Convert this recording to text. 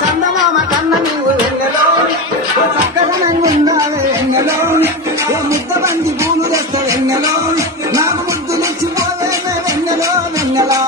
చందమామ కన్న నువ్వు వెన్నెలో చక్కదనంగుండాలి వెన్నెలో ముద్ద బంది పూలు తెస్త వెన్నెలో నాకు ముద్దులిచ్చిపోవే వెన్నెలో వెన్నెలా